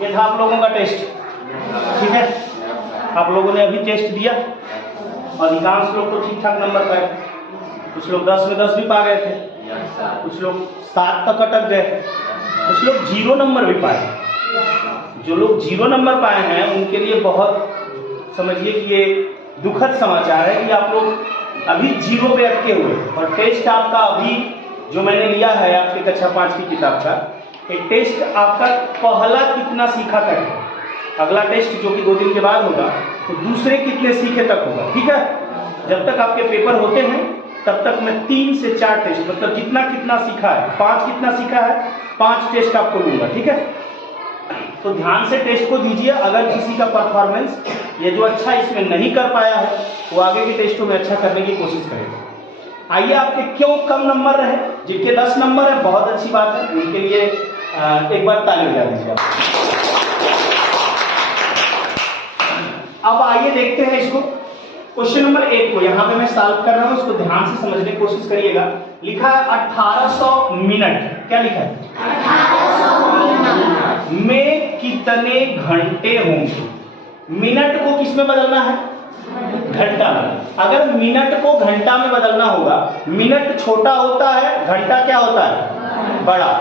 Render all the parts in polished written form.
ये था आप लोगों का टेस्ट, ठीक है। आप लोगों ने अभी टेस्ट दिया, अधिकांश लोग तो ठीक ठाक नंबर पाए, कुछ लोग 10 में 10 भी पा गए थे, कुछ लोग 7 तक अटक गए, कुछ लोग 0 नंबर भी पाए। जो लोग 0 नंबर पाए हैं उनके लिए बहुत समझिए कि ये दुखद समाचार है कि आप लोग अभी 0 पे अटके हुए, और टेस्ट आपका अभी जो मैंने लिया है आपके कक्षा 5 की किताब का, एक टेस्ट आपका पहला कितना सीखा तक है, अगला टेस्ट जो कि 2 दिन के बाद होगा तो दूसरे कितने सीखे तक होगा, ठीक है। जब तक आपके पेपर होते हैं तब तक मैं 3 से 4 टेस्ट, मतलब जितना कितना सीखा है, 5 कितना सीखा है, 5 टेस्ट आपको लूंगा, ठीक है। तो ध्यान से टेस्ट को दीजिए। अगर किसी का परफॉर्मेंस ये जो अच्छा इसमें नहीं कर पाया है वो आगे के टेस्टों में अच्छा करने की कोशिश करेगा। आइए, आपके क्यों कम नंबर रहे? जिनके 10 नंबर है बहुत अच्छी बात है, उनके लिए एक बार ताली बजा दीजिए। अब आइए देखते हैं इसको, क्वेश्चन नंबर 1 को यहाँ पे मैं सॉल्व कर रहा हूँ, इसको ध्यान से समझने की कोशिश करिएगा। लिखा है 1800 मिनट, क्या लिखा है? 1800 में कितने घंटे होंगे? मिनट को किस में बदलना है? घंटा में। अगर मिनट को घंटा में बदलना होगा, मिनट छोटा होता है, घंटा क्या होता है? बड़ा।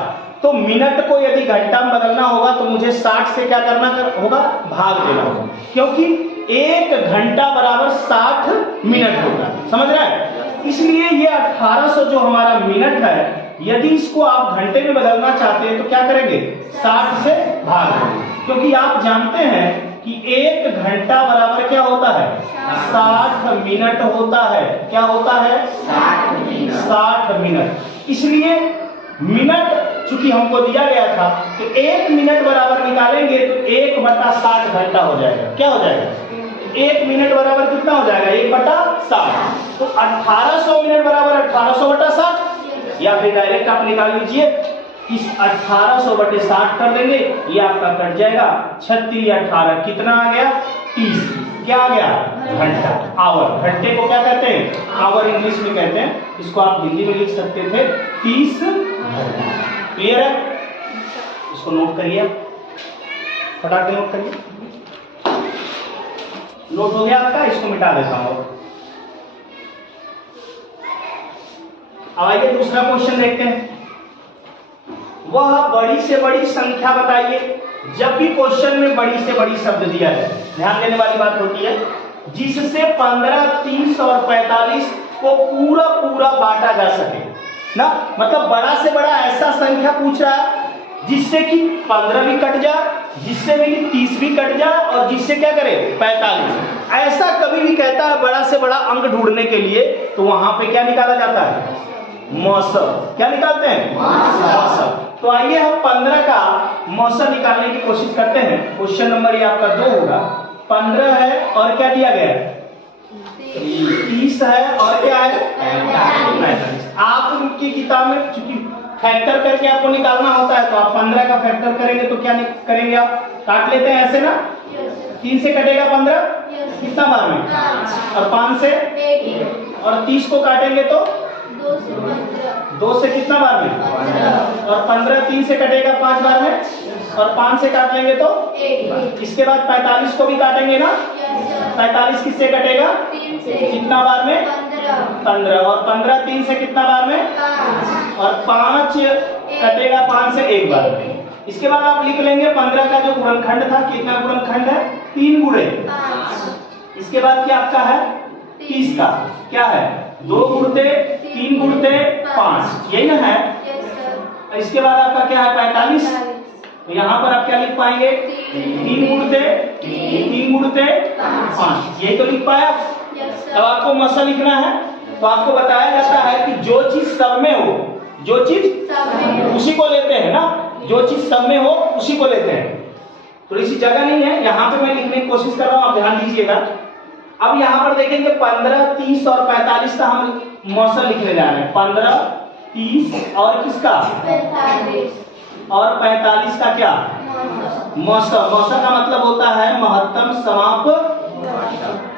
तो मिनट को यदि घंटा में बदलना होगा तो मुझे 60 से क्या करना होगा? भाग देना होगा, क्योंकि 1 घंटा बराबर 60 मिनट होता है, समझ रहे हैं? इसलिए ये 1800 जो हमारा मिनट है, यदि इसको आप घंटे में बदलना चाहते हैं तो क्या करेंगे? 60 से भाग देंगे, क्योंकि आप जानते हैं कि 1 घंटा बराबर क्या होता है? 60 मिनट होता है। क्या होता है? 60 मिनट। इसलिए मिनट चूंकि हमको दिया गया था तो 1 मिनट बराबर निकालेंगे तो 1/60 घंटा हो जाएगा। क्या हो जाएगा? 1 मिनट बराबर कितना हो जाएगा? 1/60। तो 1800 मिनट बराबर 1800/60, या फिर डायरेक्ट आप निकाल लीजिए, इस 1800/60 कर देंगे, ये आपका कट जाएगा। 36 या 18 कितना आ गया? 30। क्या आ गया? घंटा, आवर। घंटे को क्या कहते हैं? आवर इंग्लिश में कहते हैं। इसको आप हिंदी में लिख सकते थे 30 घंटा। क्लियर है? इसको नोट करिए, फटाक से नोट करिए। नोट हो गया आपका? इसको मिटा देता हूं। अब आइए दूसरा क्वेश्चन देखते हैं। वह बड़ी से बड़ी संख्या बताइए। जब भी क्वेश्चन में बड़ी से बड़ी शब्द दिया है, ध्यान देने वाली बात होती है, जिससे 15, 30 और 45 को पूरा पूरा बांटा जा सके ना। मतलब बड़ा से बड़ा ऐसा संख्या पूछ रहा है जिससे कि 15 भी कट जाए, जिससे भी 30 भी कट जाए, और जिससे क्या करे? 45। ऐसा कभी भी कहता है बड़ा से बड़ा अंक ढूंढने के लिए, तो वहां पे क्या निकाला जाता है? मौसम। क्या निकालते हैं? मौसम। तो आइए हम 15 का मौसम निकालने की कोशिश करते हैं। क्वेश्चन नंबर ये आपका 2 होगा। 15 है और क्या दिया गया है? 30 है और क्या है? 45। आप उनकी किताब में चूंकि फैक्टर करके आपको निकालना होता है, तो आप 15 का फैक्टर करेंगे तो क्या करेंगे? आप काट लेते हैं ऐसे ना। 3 से कटेगा 15 कितना बार में? और 5 से, और 30 को काटेंगे तो 2 से कितना बार में? और 15 3 से कटेगा 5 बार में, और 5 से काट लेंगे तो 1। इसके बाद 45 को भी काटेंगे ना। 45 किससे कटेगा? कितना बार में? 15। और 15 3 से कितना बार में? 5। और 5 कटेगा 5 से 1 बार में। इसके बाद आप लिख लेंगे 15 का जो गुणनखंड था, कितना गुणनखंड है? 3 गुणे 5। इसके बाद क्या आपका है? 30 का क्या है? 2 गुणते 3 गुणते 5, यही ना है। इसके बाद आपका क्या है? 45। तो यहाँ पर आप क्या लिख पाएंगे? 3 गुणते 5, यही तो लिख पाया। अब आपको मौसम लिखना है, तो आपको बताया जाता है कि जो चीज सब में हो, जो चीज उसी को लेते हैं ना। जो चीज सब में हो उसी को लेते हैं। थोड़ी सी जगह नहीं है, यहाँ पे मैं लिखने की कोशिश कर रहा हूँ, आप ध्यान दीजिएगा। अब यहाँ पर देखेंगे 15, 30 और 45 का हम मौसम लिखने जा रहे हैं। 15, 30 और किसका? 45। और 45 का क्या? मौसम। मौसम का मतलब होता है महत्तम समाप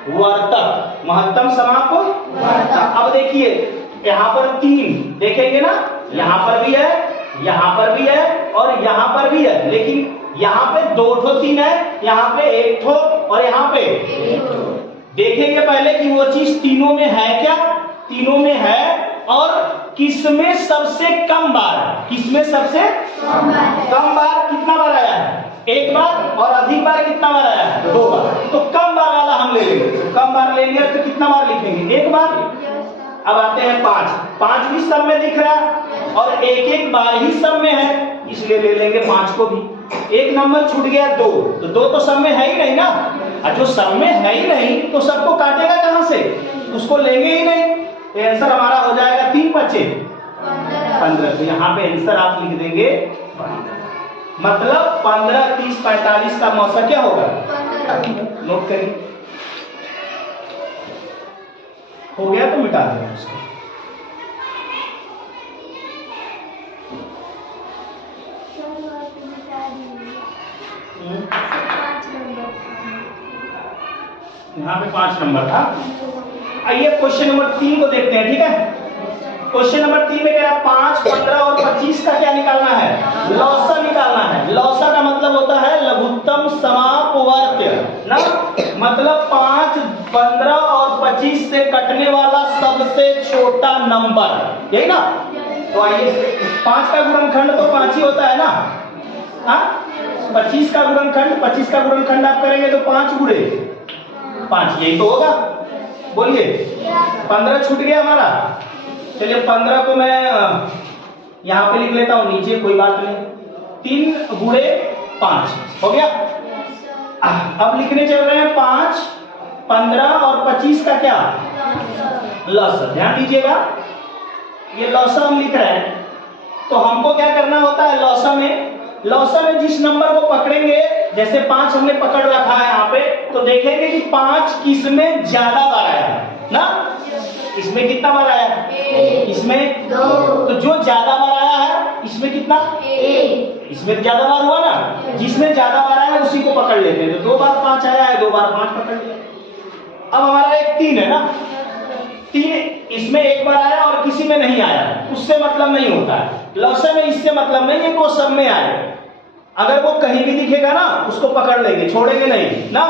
वर्तक। महत्तम समाप वर्तक। अब देखिए यहाँ पर 3 देखेंगे ना, यहाँ पर भी है, यहाँ पर भी है और यहाँ पर भी है, लेकिन यहाँ पे 2 ठो 3 है, यहाँ पे 1 ठो और यहाँ पे देखेंगे पहले कि वो चीज तीनों में है क्या, तीनों में है, और किसमें सबसे कम बार है, किसमें सबसे कम बार कितना बार आया है, 1 बार, और अधिक बार कितना बार आया है, 2 बार। तो कम बार वाला हम ले लेंगे, कम बार लेंगे तो कितना बार लिखेंगे, 1 बार। अब आते हैं 5 भी सब में दिख रहा है और 1 बार ही सब में है, इसलिए ले लेंगे 5 को भी। 1 नंबर छूट गया 2, तो 2 तो सब में है ही नहीं ना, और जो सब में है ही नहीं तो सबको काटेगा कहां से, उसको लेंगे ही नहीं। तो आंसर हमारा हो जाएगा 3 बचे 15। तो यहाँ पे आंसर आप लिख देंगे 15, मतलब 15, 30, 45 का मौसा क्या होगा, नोट करिए। हो गया तो मिटा देंगे उसको। यहाँ पे 5 नंबर था। आइए क्वेश्चन नंबर 3 को देखते हैं, ठीक है। क्वेश्चन नंबर 3 में कह रहा है 5, 15 और 25 का क्या निकालना है, लौसा निकालना है। लौसा का मतलब होता है लघुत्तम समापवर्त्य ना, मतलब 5, 15 और 25 से कटने वाला सबसे छोटा नंबर, यही ना। तो आइए 5 का गुणनखंड तो 5 ही होता है ना, हाँ। 25 का गुणनखंड आप करेंगे तो 5 गुणे 5, यही तो होगा, बोलिए। 15 छूट गया हमारा, चलिए 15 को मैं यहाँ पे लिख लेता हूँ नीचे, कोई बात नहीं। 3 गुणे 5 हो गया। अब लिखने चल रहे हैं 5, 15 और 25 का क्या, लौसा। ध्यान दीजिएगा, ये लौसा हम लिख रहे हैं, तो हमको क्या करना होता है लौसा में जिस नंबर को पकड़ेंगे, जैसे 5 हमने पकड़ रखा है यहाँ पे, तो देखेंगे कि 5 किसमें ज्यादा बार आया है ना, इसमें कितना बार आया है, इसमें 2, तो जो ज्यादा बार आया है इसमें कितना, 1, इसमें ज्यादा बार हुआ ना, जिसमें ज्यादा बार आया है उसी को पकड़ लेते हैं। तो 2 बार 5 आया है, 2 बार 5 पकड़ लिया। अब हमारा एक 3 है ना, 3 इसमें 1 बार आया और किसी में नहीं आया, उससे मतलब नहीं होता है। लौसे में इससे मतलब नहीं है कि वो सब में आए, अगर वो कहीं भी दिखेगा ना उसको पकड़ लेंगे, छोड़ेंगे नहीं ना,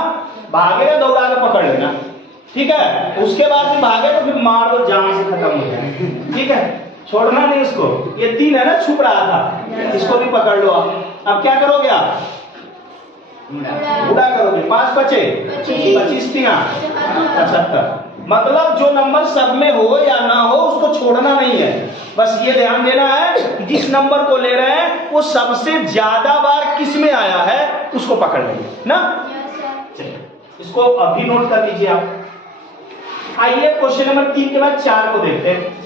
भागेगा दौड़ा के पकड़ लेना, ठीक है। उसके बाद भी भागे तो फिर मार दो, जान से खत्म हो जाए, ठीक है, छोड़ना नहीं उसको। ये 3 है ना, छुप रहा था, इसको भी पकड़ लो। अब क्या करोगे आप, गुणा करोगे, 5 बचे 25, 3 75, मतलब जो नंबर सब में हो या ना हो उसको छोड़ना नहीं है, बस ये ध्यान देना है कि जिस नंबर को ले रहे हैं वो सबसे ज्यादा बार किस में आया है उसको पकड़ लेंगे ना। चलिए इसको अभी नोट कर लीजिए आप। आइए क्वेश्चन नंबर 3 के बाद 4 को देखते हैं।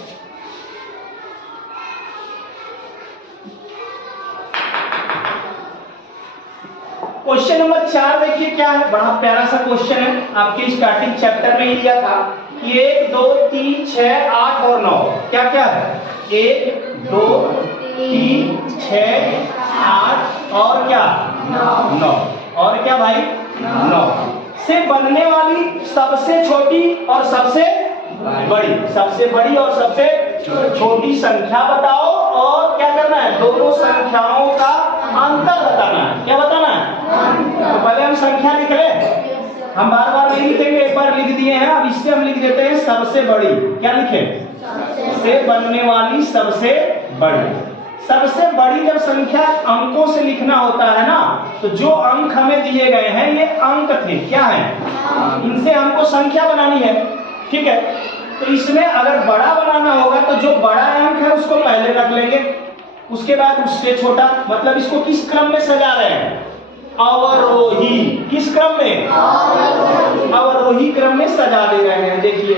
क्वेश्चन नंबर 4 देखिए क्या है, बड़ा प्यारा सा क्वेश्चन है, आपके स्टार्टिंग चैप्टर में ही दिया था कि 1, 2, 3, 6, 8 और 9 क्या क्या है, 1, 2, 3, 6, 8 और क्या 9, और क्या भाई 9 से बनने वाली सबसे छोटी और सबसे बड़ी और सबसे छोटी संख्या बताओ, और क्या करना है, दोनों संख्याओं का अंतर बताना है। क्या बताना है, तो पहले हम संख्या लिख ले, हम बार बार नहीं लिखेंगे, एक बार लिख दिए हैं, अब इससे हम लिख देते हैं सबसे बड़ी। क्या लिखे, से बनने वाली सबसे बड़ी जब संख्या अंकों से लिखना होता है ना, तो जो अंक हमें दिए गए हैं ये अंक थे, क्या है, इनसे हमको संख्या बनानी है, ठीक है। तो इसमें अगर बड़ा बनाना होगा तो जो बड़ा अंक है उसको पहले रख लेंगे, उसके बाद उससे छोटा, मतलब इसको किस क्रम में सजा रहे हैं, अवरोही, किस क्रम में, अवरोही क्रम में सजा दे रहे हैं। देखिए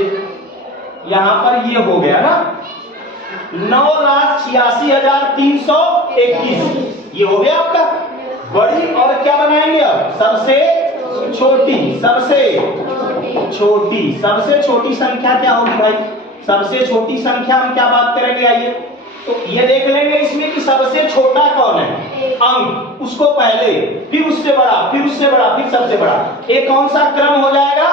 यहां पर ये हो गया ना 9,86,321, ये हो गया आपका बड़ी, और क्या बनाएंगे अब, सबसे छोटी संख्या क्या होगी भाई, सबसे छोटी संख्या हम क्या बात करेंगे, आइए तो ये देख लेंगे इसमें कि सबसे छोटा कौन है अंक, उसको पहले, फिर उससे बड़ा, फिर सबसे बड़ा, एक कौन सा क्रम हो जाएगा,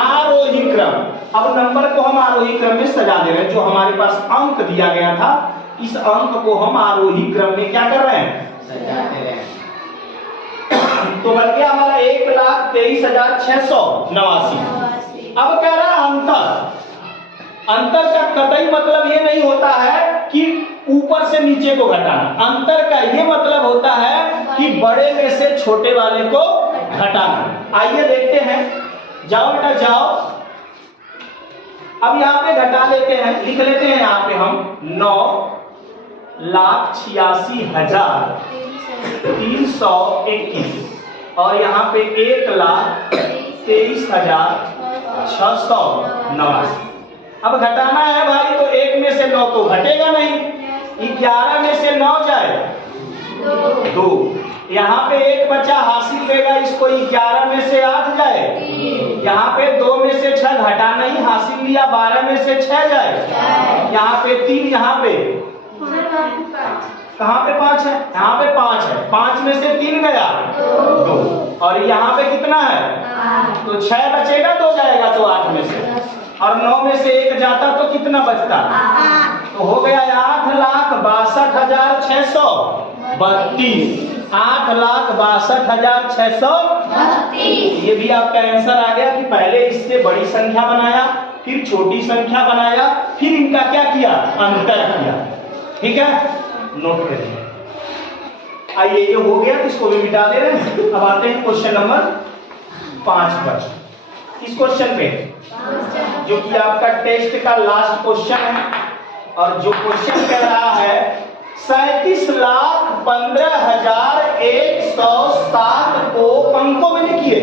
आरोही क्रम। अब नंबर को हम आरोही क्रम में सजा दे रहे हैं, जो हमारे पास अंक दिया गया था इस अंक को हम आरोही क्रम में क्या कर रहे हैं, सजा दे रहे हैं। तो बन गया हमारा 1,23,689। अब कह रहा है अंतर। अंतर का कतई मतलब ये नहीं होता है कि ऊपर से नीचे को घटाना। अंतर का ये मतलब होता है कि बड़े में से छोटे वाले को घटाना। आइए देखते हैं, जाओ बेटा जाओ। अब यहाँ पे घटा लेते हैं, लिख लेते हैं यहाँ पे हम 9,86,321 और यहाँ पे 1,23,689। अब घटाना है भाई, तो 1 में से 9 तो घटेगा नहीं, 11 में से 9 जाए 2, यहाँ पे 1 बचा हासिल देगा इसको, 11 में से 8 जाए, यहाँ पे 2 में से 6 घटा नहीं हासिल लिया, 12 में से 6 जाए, यहाँ पे 3, यहाँ पे कहाँ पे 5 है, यहाँ पे 5 है, 5 में से 3 गया 2 और यहाँ पे कितना है, तो 6 बचेगा, 2 जाएगा तो 8 में से, और 9 में से 1 जाता तो कितना बचता, तो हो गया 8,62,632। 8,62,632। ये भी आपका आंसर आ गया कि पहले इससे बड़ी संख्या बनाया, फिर छोटी संख्या बनाया, फिर इनका क्या किया, अंतर किया। ठीक है, नोट करिए। आइए, ये हो गया, इसको भी मिटा दे रहे हैं। अब आते हैं क्वेश्चन नंबर 5 पर। इस क्वेश्चन पे जो कि आपका टेस्ट का लास्ट क्वेश्चन है, और जो क्वेश्चन कह रहा है 37,15,107 को अंकों में लिखिए।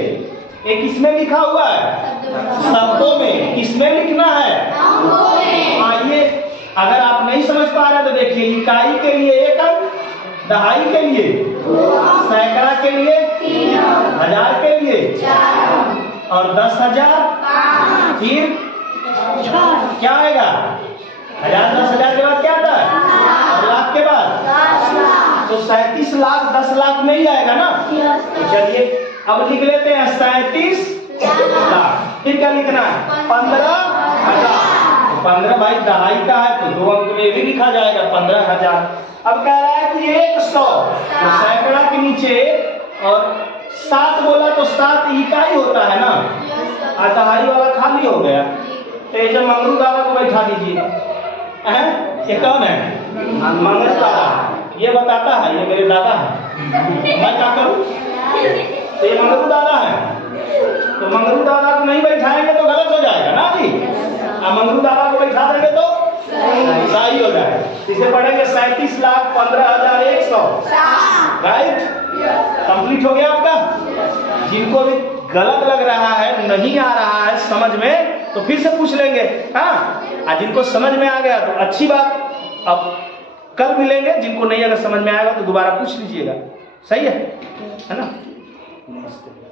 ये किसमें लिखा हुआ है, शब्दों में। किसमें लिखना है, आइए, अगर आप नहीं समझ पा रहे तो देखिए, इकाई के लिए 1 अंक, दहाई के लिए, सैकड़ा के लिए 3, हजार के लिए 4, और 10,000 फिर क्या आएगा, 1000, 10,000 के बाद क्या आता है, और लाख के बाद, तो 37 लाख 10 लाख नहीं आएगा ना। तो चलिए अब लिख लेते हैं 37 लाख। फिर क्या लिखना है, 15,000। 15 भाई दहाई का है तो 2 अंक में भी लिखा जाएगा 15,000। अब कह रहा है कि 100, तो सैकड़ा के नीचे और 7 बोला तो 7 इकाई होता है ना, और दहाई वाला खाली हो गया। तो ये जब मंगरू दादा को बैठा दीजिए, ये कौन है, मंगरू दादा, ये बताता है, ये मेरे दादा है, मैं क्या करूं, तो ये मंगरू दादा है। तो मंगरू दादा को नहीं बैठाएंगे तो गलत हो जाएगा ना जी, मंगरू दादा को बैठा देंगे तो सही हो जाएगा। इसे पढ़ेंगे 37,15,100। राइट, कंप्लीट हो गया आपका। जिनको भी गलत लग रहा है, नहीं आ रहा है समझ में, तो फिर से पूछ लेंगे, हाँ। जिनको समझ में आ गया तो अच्छी बात, अब कल मिलेंगे। जिनको नहीं अगर समझ में आएगा तो दोबारा पूछ लीजिएगा, सही है ना। नमस्ते।